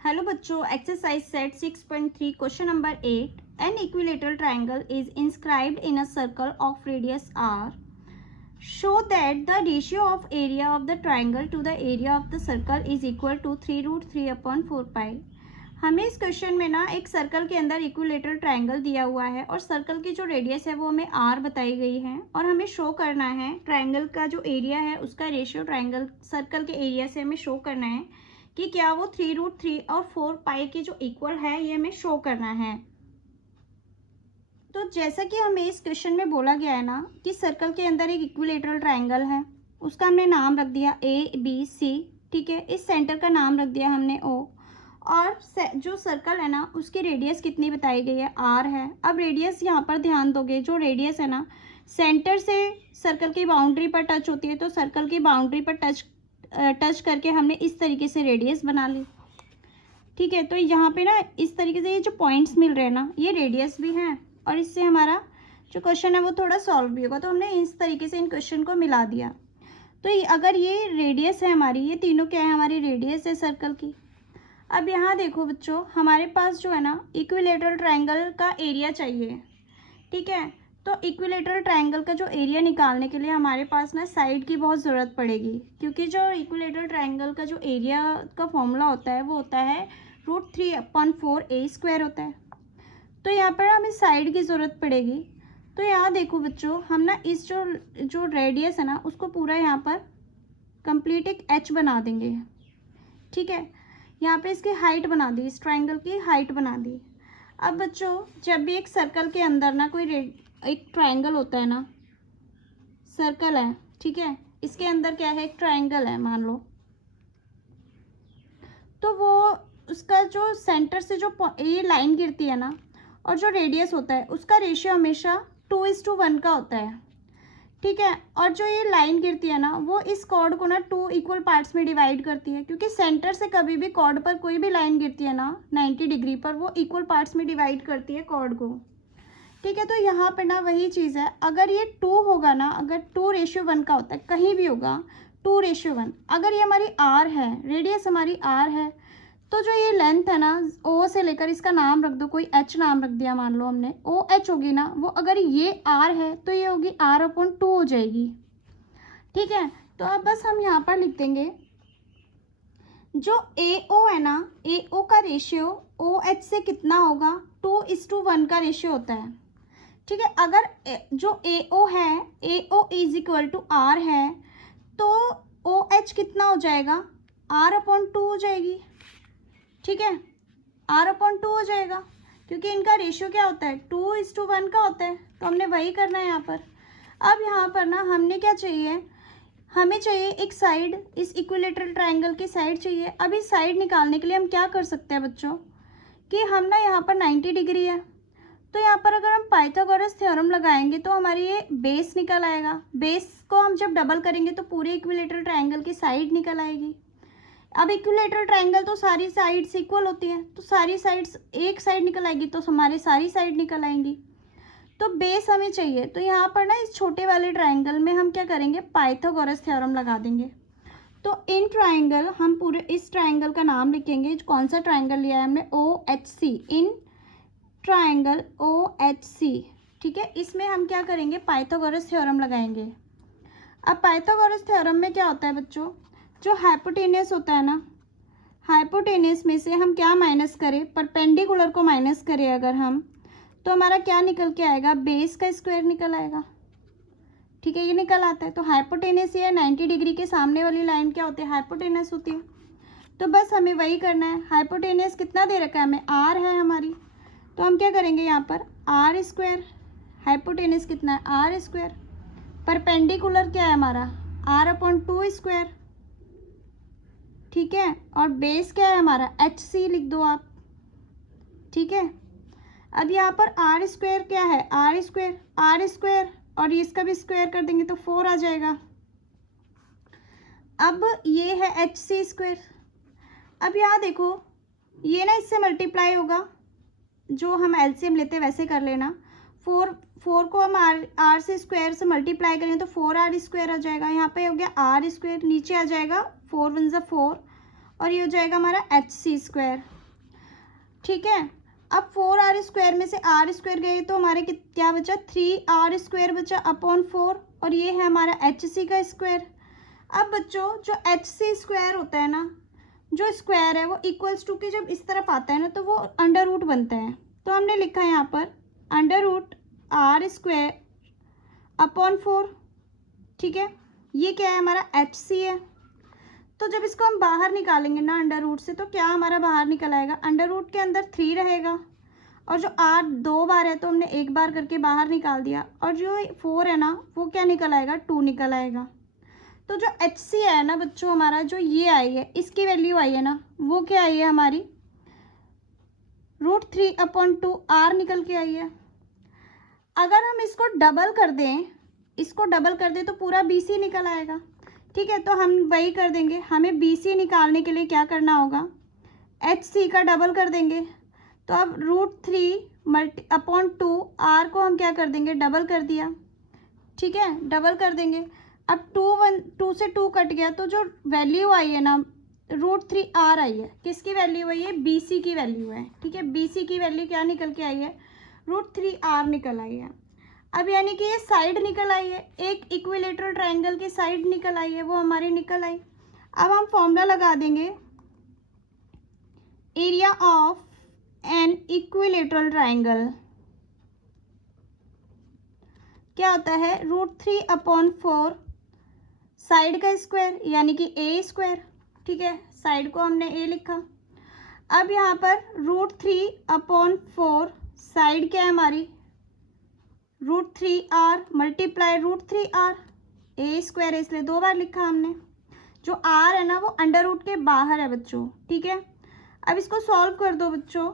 Hello बच्चों, exercise set 6.3 question number 8। An equilateral triangle is inscribed in a circle of radius R. Show that the ratio of area of the triangle to the area of the circle is equal to 3√3/4 pi. हमें इस question में ना एक circle के अंदर equilateral triangle दिया हुआ है और सर्कल की जो रेडियस है वो हमें आर बताई गई है और हमें शो करना है ट्राइंगल का जो एरिया है उसका रेशियो ट्राइंगल सर्कल के एरिया से हमें शो करना है कि क्या वो 3√3 और 4 पाई के जो इक्वल है ये हमें शो करना है। तो जैसा कि हमें इस क्वेश्चन में बोला गया है ना कि सर्कल के अंदर एक इक्विलेटरल ट्राइंगल है, उसका हमने नाम रख दिया ABC। ठीक है, इस सेंटर का नाम रख दिया हमने O और जो सर्कल है ना उसकी रेडियस कितनी बताई गई है, R है। अब रेडियस यहाँ पर ध्यान दोगे, जो रेडियस है ना सेंटर से सर्कल की बाउंड्री पर टच होती है, तो सर्कल की बाउंड्री पर टच करके हमने इस तरीके से रेडियस बना ली। ठीक है, तो यहाँ पे ना इस तरीके से ये जो पॉइंट्स मिल रहे हैं ना ये रेडियस भी हैं और इससे हमारा जो क्वेश्चन है वो थोड़ा सॉल्व भी होगा। तो हमने इस तरीके से इन क्वेश्चन को मिला दिया। तो अगर ये रेडियस है हमारी, ये तीनों क्या है, हमारी रेडियस है सर्कल की। अब यहाँ देखो बच्चों, हमारे पास जो है ना इक्विलेटरल ट्राइंगल का एरिया चाहिए। ठीक है, तो इक्विलेटरल ट्राइंगल का जो एरिया निकालने के लिए हमारे पास ना साइड की बहुत ज़रूरत पड़ेगी, क्योंकि जो इक्विलेटरल ट्राइंगल का जो एरिया का फॉर्मूला होता है वो होता है √3/4a² होता है। तो यहाँ पर हमें साइड की ज़रूरत पड़ेगी। तो यहाँ देखो बच्चों, हम ना इस जो रेडियस है ना उसको पूरा यहाँ पर कंप्लीट एक एच बना देंगे। ठीक है, यहाँ पे इसकी हाइट बना दी, इस ट्राइंगल की हाइट बना दी। अब बच्चों, जब भी एक सर्कल के अंदर ना कोई एक ट्राइंगल होता है ना, सर्कल है, ठीक है, इसके अंदर क्या है, एक ट्राइंगल है मान लो, तो वो उसका जो सेंटर से जो ये लाइन गिरती है ना और जो रेडियस होता है उसका रेशियो हमेशा 2:1 का होता है। ठीक है, और जो ये लाइन गिरती है ना वो इस कॉर्ड को ना 2 इक्वल पार्ट्स में डिवाइड करती है, क्योंकि सेंटर से कभी भी कॉर्ड पर कोई भी लाइन गिरती है ना 90 डिग्री पर, वो इक्वल पार्ट्स में डिवाइड करती है कॉर्ड को। ठीक है, तो यहाँ पर ना वही चीज़ है, अगर ये 2 होगा ना, अगर 2:1 का होता है, कहीं भी होगा 2:1, अगर ये हमारी R है, रेडियस हमारी R है, तो जो ये लेंथ है ना O से लेकर, इसका नाम रख दो, कोई H नाम रख दिया मान लो हमने, OH होगी ना, वो अगर ये R है तो ये होगी R/2 हो जाएगी। ठीक है, तो अब बस हम यहाँ पर लिख देंगे जो AO है ना, AO का रेशियो OH से कितना होगा, 2:1 का रेशियो होता है। ठीक है, अगर जो AO है, AO = R है, तो OH कितना हो जाएगा, R/2 हो जाएगी। ठीक है, R/2 हो जाएगा, क्योंकि इनका रेशियो क्या होता है, 2:1 का होता है। तो हमने वही करना है यहाँ पर। अब यहाँ पर ना हमने क्या चाहिए, हमें चाहिए एक साइड, इस इक्विलेटरल ट्राइंगल की साइड चाहिए। अब इस साइड निकालने के लिए हम क्या कर सकते हैं बच्चों, कि हम ना यहाँ पर 90 डिग्री है, तो यहाँ पर अगर हम पाइथागोरस थ्योरम लगाएंगे तो हमारी ये बेस निकल आएगा। बेस को हम जब डबल करेंगे तो पूरे इक्विलेटरल ट्राइंगल की साइड निकल आएगी। अब इक्विलेटरल ट्राइंगल तो सारी साइड्स इक्वल होती हैं, तो सारी साइड्स एक साइड निकल आएगी तो हमारी सारी साइड निकल आएंगी। तो बेस हमें चाहिए, तो यहाँ पर ना इस छोटे वाले ट्राइंगल में हम क्या करेंगे, पाइथागोरस थ्योरम लगा देंगे। तो इन ट्राइंगल, हम पूरे इस ट्राइंगल का नाम लिखेंगे, कौन सा ट्राइंगल लिया है हमने, OHC, इन ट्राइंगल OHC। ठीक है, इसमें हम क्या करेंगे, पाइथागोरस थ्योरम लगाएंगे। अब पाइथागोरस थ्योरम में क्या होता है बच्चों, जो हाइपोटेनियस होता है ना, हाइपोटेनियस में से हम क्या माइनस करें, परपेंडिकुलर को माइनस करें अगर हम, तो हमारा क्या निकल के आएगा, बेस का स्क्वायर निकल आएगा। ठीक है, ये निकल आता है। तो हाइपोटेनियस या 90 डिग्री के सामने वाली लाइन क्या होती है, हाइपोटेनस होती है। तो बस हमें वही करना है। हाइपोटेनियस कितना दे रखा है हमें, R है हमारी, तो हम क्या करेंगे यहाँ पर R², हाइपोटेनस कितना है R², परपेंडिकुलर क्या है हमारा R/2²। ठीक है, और बेस क्या है हमारा HC लिख दो आप। ठीक है, अब यहाँ पर R² क्या है, R² और इसका भी स्क्वायर कर देंगे तो 4 आ जाएगा। अब ये है HC²। अब यहाँ देखो, ये ना इससे मल्टीप्लाई होगा, जो हम एलसीएम लेते हैं वैसे कर लेना। 4 को हम R से स्क्वायर से मल्टीप्लाई करें तो 4R² आ जाएगा। यहाँ पे हो गया R², नीचे आ जाएगा 4 × 1 = 4 और ये हो जाएगा हमारा HC²। ठीक है, अब 4R² में से R² गए तो हमारे क्या बचा, 3R² बचा अपॉन 4, और ये है हमारा HC²। अब बच्चों जो HC² होता है ना, जो स्क्वायर है वो इक्वल्स टू के जब इस तरफ आता है ना तो वो अंडर रूट बनता है। तो हमने लिखा है यहाँ पर √R² अपॉन 4। ठीक है, ये क्या है, हमारा HC है। तो जब इसको हम बाहर निकालेंगे ना अंडर रूट से, तो क्या हमारा बाहर निकल आएगा, अंडर रूट के अंदर 3 रहेगा, और जो R 2 बार है तो हमने 1 बार करके बाहर निकाल दिया, और जो 4 है ना वो क्या निकल आएगा, 2 निकल आएगा। तो जो HC है ना बच्चों हमारा, जो ये आई है इसकी वैल्यू आई है ना, वो क्या आई है हमारी, √3/2 R निकल के आई है। अगर हम इसको डबल कर दें, तो पूरा BC निकल आएगा। ठीक है, तो हम वही कर देंगे, हमें BC निकालने के लिए क्या करना होगा, HC का डबल कर देंगे। तो अब √3/2 R को हम क्या कर देंगे, डबल कर दिया। ठीक है, डबल कर देंगे। अब 2 से 2 कट गया, तो जो वैल्यू आई है ना √3R आई है, किसकी वैल्यू आई है, BC की वैल्यू है। ठीक है, BC की वैल्यू क्या निकल के आई है, √3R निकल आई है। अब यानी कि ये साइड निकल आई है, एक इक्विलेटरल ट्रायंगल की साइड निकल आई है, वो हमारी निकल आई। अब हम फॉर्मूला लगा देंगे, area of an equilateral triangle क्या होता है, √3/4 साइड का स्क्वायर यानी कि A²। ठीक है, साइड को हमने A लिखा। अब यहाँ पर √3/4 साइड क्या है हमारी, √3R मल्टीप्लाई √3R, A² है इसलिए 2 बार लिखा हमने। जो R है ना वो अंडर रूट के बाहर है बच्चों। ठीक है, अब इसको सॉल्व कर दो बच्चों।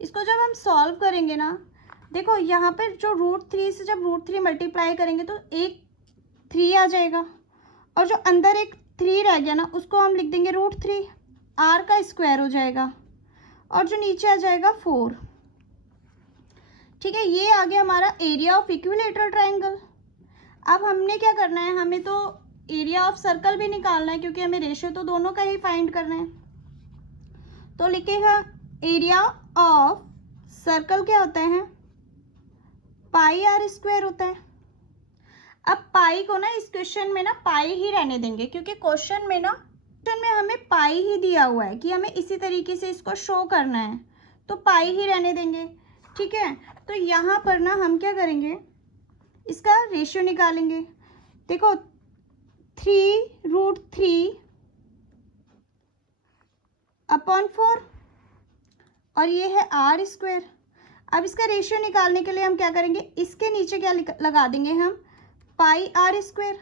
इसको जब हम सॉल्व करेंगे ना, देखो यहाँ पर जो √3 से जब √3 मल्टीप्लाई करेंगे तो एक 3 आ जाएगा, और जो अंदर एक 3 रह गया ना उसको हम लिख देंगे √3, R का स्क्वायर हो जाएगा, और जो नीचे आ जाएगा 4। ठीक है, ये आ गया हमारा एरिया ऑफ इक्विलेटरल ट्रायंगल। अब हमने क्या करना है, हमें तो एरिया ऑफ सर्कल भी निकालना है, क्योंकि हमें रेशियो तो दोनों का ही फाइंड करना है। तो लिखेगा एरिया ऑफ सर्कल क्या होता है, πr² होता है। अब पाई को ना इस क्वेश्चन में ना पाई ही रहने देंगे, क्योंकि क्वेश्चन में हमें पाई ही दिया हुआ है कि हमें इसी तरीके से इसको शो करना है, तो पाई ही रहने देंगे। ठीक है, तो यहाँ पर ना हम क्या करेंगे, इसका रेशियो निकालेंगे। देखो 3√3/4 और ये है R²। अब इसका रेशियो निकालने के लिए हम क्या करेंगे, इसके नीचे क्या लगा देंगे हम, πr²।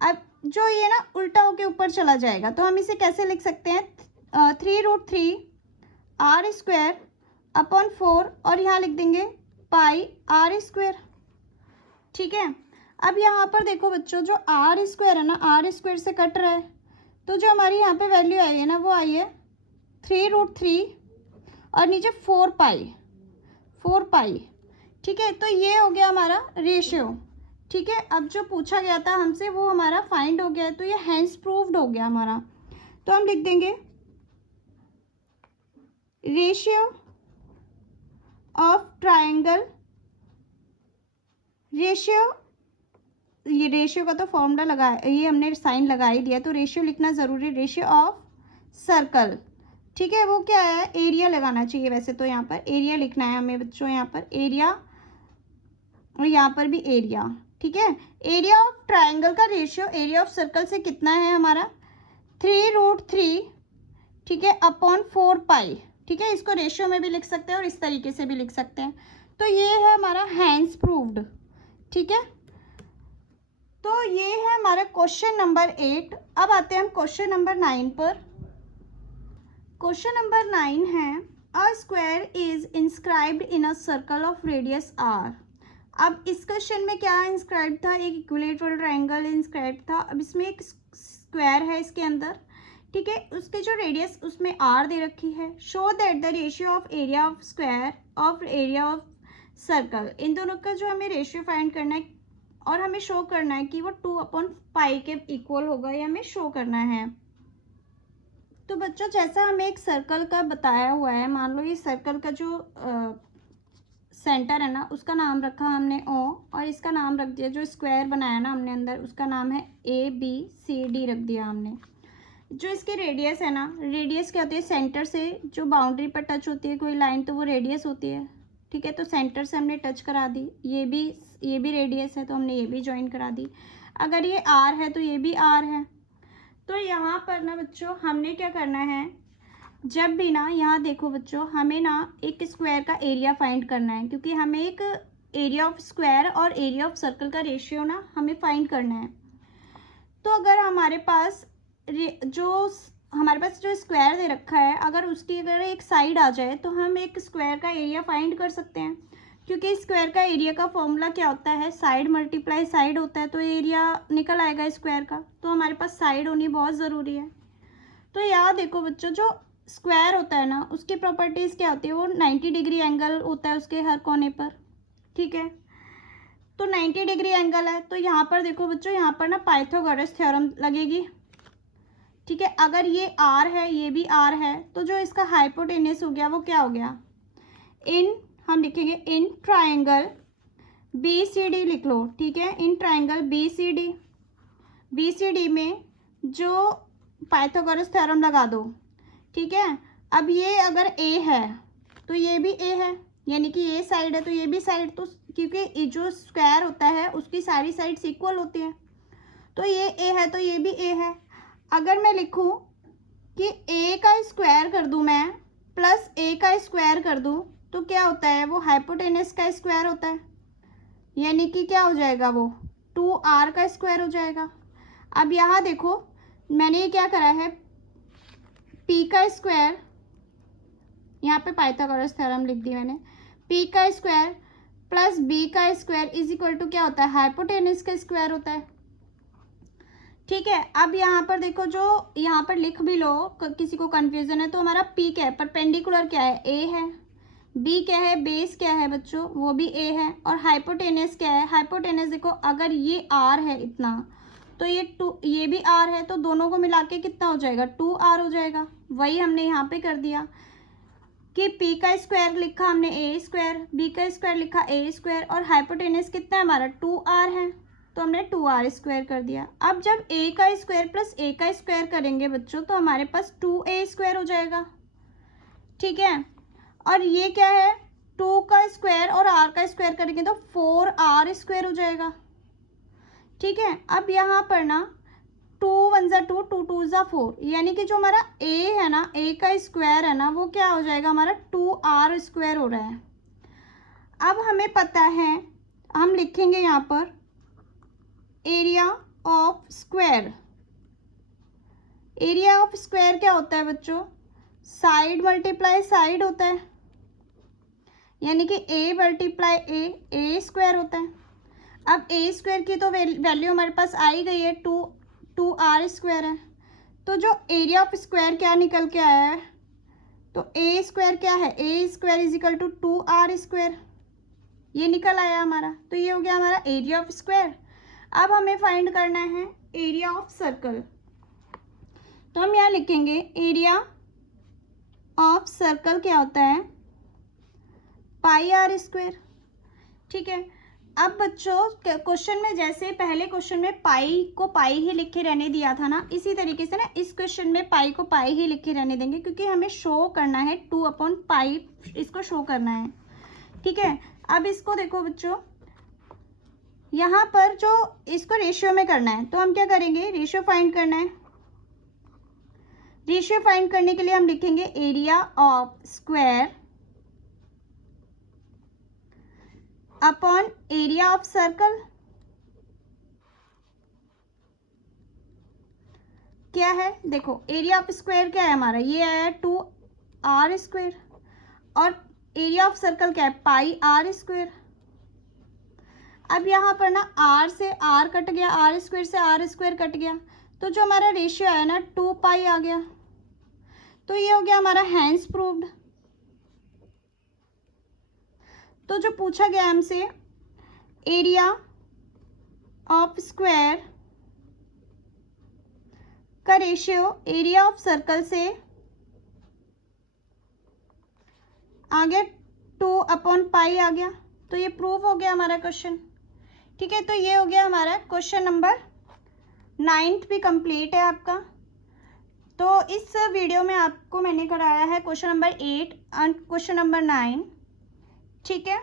अब जो ये ना उल्टा होके ऊपर चला जाएगा, तो हम इसे कैसे लिख सकते हैं, 3√3R²/4 और यहाँ लिख देंगे πr²। ठीक है, अब यहाँ पर देखो बच्चों, जो R² है ना, R² से कट रहा है, तो जो हमारी यहाँ पे वैल्यू आई है ना वो आई है 3√3 और नीचे 4π। ठीक है, तो ये हो गया हमारा रेशियो। ठीक है, अब जो पूछा गया था हमसे वो हमारा फाइंड हो गया है, तो ये हैंस प्रूव्ड हो गया हमारा। तो हम लिख देंगे रेशियो ऑफ ट्रायंगल, ये रेशियो का तो फॉर्मूला लगा, ये हमने साइन लगा ही दिया, तो रेशियो लिखना ज़रूरी है, रेशियो ऑफ सर्कल। ठीक है, वो क्या है, एरिया लगाना चाहिए वैसे तो, यहाँ पर एरिया लिखना है हमें बच्चों, यहाँ पर एरिया और यहाँ पर भी एरिया। ठीक है, एरिया ऑफ ट्रायंगल का रेशियो एरिया ऑफ सर्कल से कितना है हमारा, 3√3। ठीक है, अपॉन 4π। ठीक है, इसको रेशियो में भी लिख सकते हैं और इस तरीके से भी लिख सकते हैं। तो ये है हमारा हैंस प्रूव्ड। ठीक है, तो ये है हमारा क्वेश्चन नंबर 8। अब आते हैं हम क्वेश्चन नंबर 9 पर। क्वेश्चन नंबर 9 है, a square is inscribed in a circle of radius r। अब इस क्वेश्चन में क्या इंस्क्राइब था, एक इक्विलेटरल ट्रायंगल इंस्क्राइब था। अब इसमें एक स्क्वायर है इसके अंदर। ठीक है, उसके जो रेडियस उसमें r दे रखी है। Show that the ratio of area of square of area of circle, इन दोनों का जो हमें रेशियो फाइंड करना है और हमें शो करना है कि वो 2/π के इक्वल होगा, ये हमें शो करना है। तो बच्चों जैसा हमें एक सर्कल का बताया हुआ है, मान लो ये सर्कल का जो सेंटर है ना, उसका नाम रखा हमने ओ, और इसका नाम रख दिया, जो स्क्वायर बनाया ना हमने अंदर, उसका नाम है ABCD रख दिया हमने। जो इसकी रेडियस है ना, रेडियस क्या होती है, सेंटर से जो बाउंड्री पर टच होती है कोई लाइन, तो वो रेडियस होती है। ठीक है, तो सेंटर से हमने टच करा दी, ये भी रेडियस है, तो हमने ये भी ज्वाइन करा दी। अगर ये आर है तो ये भी आर है। तो यहाँ पर ना बच्चों हमने क्या करना है, जब भी ना, यहाँ देखो बच्चों, हमें ना एक स्क्वायर का एरिया फाइंड करना है, क्योंकि हमें एक एरिया ऑफ स्क्वायर और एरिया ऑफ सर्कल का रेशियो ना हमें फाइंड करना है। तो अगर हमारे पास जो स्क्वायर दे रखा है, अगर उसकी अगर एक साइड आ जाए तो हम एक स्क्वायर का एरिया फाइंड कर सकते हैं, क्योंकि स्क्वायर का एरिया का फॉर्मूला क्या होता है, साइड मल्टीप्लाई साइड होता है, तो एरिया निकल आएगा स्क्वायर का। तो हमारे पास साइड होनी बहुत ज़रूरी है। तो यहाँ देखो बच्चों, जो स्क्वायर होता है ना, उसकी प्रॉपर्टीज़ क्या होती है, वो 90 डिग्री एंगल होता है उसके हर कोने पर। ठीक है, तो 90 डिग्री एंगल है, तो यहाँ पर देखो बच्चों, यहाँ पर ना पाइथागोरस थ्योरम लगेगी। ठीक है, अगर ये आर है, ये भी आर है, तो जो इसका हाइपोटेनस हो गया वो क्या हो गया, हम लिखेंगे इन ट्राइंगल BCD लिख लो। ठीक है, इन ट्राइंगल BCD में जो पाइथागोरस थ्योरम लगा दो। ठीक है, अब ये अगर A है तो ये भी A है, यानी कि ये साइड है तो ये भी साइड, तो क्योंकि जो स्क्वायर होता है उसकी सारी साइड्स इक्वल होती हैं, तो ये A है तो ये भी A है। अगर मैं लिखूं कि A का स्क्वायर कर दूं मैं प्लस A का स्क्वायर कर दूं, तो क्या होता है, वो हाइपोटेनस का स्क्वायर होता है, यानी कि क्या हो जाएगा, वो 2R का स्क्वायर हो जाएगा। अब यहाँ देखो, मैंने ये क्या करा है, P का स्क्वायर, यहाँ पे पाइथागोरस थ्योरम लिख दी मैंने, P का स्क्वायर प्लस B का स्क्वायर इज इक्वल टू क्या होता है, हाइपोटेनस का स्क्वायर होता है। ठीक है, अब यहाँ पर देखो, जो यहाँ पर लिख भी लो, किसी को कंफ्यूजन है, तो हमारा P क्या है, परपेंडिकुलर क्या है, A है, B क्या है, बेस क्या है बच्चों, वो भी A है, और हाइपोटेनस क्या है, हाइपोटेनस देखो, अगर ये R है इतना, तो ये भी R है, तो दोनों को मिला के कितना हो जाएगा, 2R हो जाएगा। वही हमने यहाँ पे कर दिया कि P का स्क्वायर लिखा हमने A स्क्वायर, B का स्क्वायर लिखा A स्क्वायर, और हाइपोटेनस कितना है हमारा, 2R है, तो हमने 2R स्क्वायर कर दिया। अब जब A का स्क्वायर प्लस A का स्क्वायर करेंगे बच्चों, तो हमारे पास 2A स्क्वायर हो जाएगा। ठीक है, और ये क्या है, 2 का स्क्वायर और R का स्क्वायर करेंगे तो 4R स्क्वायर हो जाएगा। ठीक है, अब यहाँ पर ना 2 1 ज़ा 2, 2 2 ज़ा 4, यानी कि जो हमारा A है ना, A का स्क्वायर है ना, वो क्या हो जाएगा हमारा, 2R स्क्वायर हो रहा है। अब हमें पता है, हम लिखेंगे यहाँ पर area of square. Area of square क्या होता है बच्चों, साइड मल्टीप्लाई साइड होता है, यानी कि A मल्टीप्लाई A स्क्वायर होता है। अब A स्क्वायर की तो वैल्यू हमारे पास आ ही गई है, 2R स्क्वायर है, तो जो एरिया ऑफ स्क्वायर क्या निकल के आया है, तो A स्क्वायर क्या है, A square is equal to 2R square, ये निकल आया हमारा। तो ये हो गया हमारा एरिया ऑफ स्क्वायर। अब हमें फाइंड करना है एरिया ऑफ सर्कल, तो हम यहाँ लिखेंगे एरिया ऑफ सर्कल क्या होता है, पाई R स्क्वायर। ठीक है, अब बच्चों क्वेश्चन में, जैसे पहले क्वेश्चन में पाई को पाई ही लिखे रहने दिया था ना, इसी तरीके से ना इस क्वेश्चन में पाई को पाई ही लिखे रहने देंगे, क्योंकि हमें शो करना है 2/पाई, इसको शो करना है। ठीक है, अब इसको देखो बच्चों, यहाँ पर जो इसको रेशियो में करना है, तो हम क्या करेंगे, रेशियो फाइंड करना है। रेशियो फाइंड करने के लिए हम लिखेंगे area of square upon area of circle. क्या है, देखो एरिया ऑफ स्क्वायर क्या है हमारा, ये आया 2R स्क्वायर, और एरिया ऑफ सर्कल क्या है, पाई R स्क्वायर। अब यहाँ पर ना R से R कट गया, R स्क्वायर से R स्क्वायर कट गया, तो जो हमारा रेशियो आया ना 2 पाई आ गया, तो ये हो गया हमारा हैंस प्रूव्ड। तो जो पूछा गया हमसे, एरिया ऑफ स्क्वायर का रेशियो एरिया ऑफ सर्कल से आ गया 2/पाई आ गया। तो ये प्रूव हो गया हमारा क्वेश्चन। ठीक है, तो ये हो गया हमारा क्वेश्चन नंबर 9 भी कंप्लीट है आपका। तो इस वीडियो में आपको मैंने कराया है क्वेश्चन नंबर 8 और क्वेश्चन नंबर 9। ठीक है।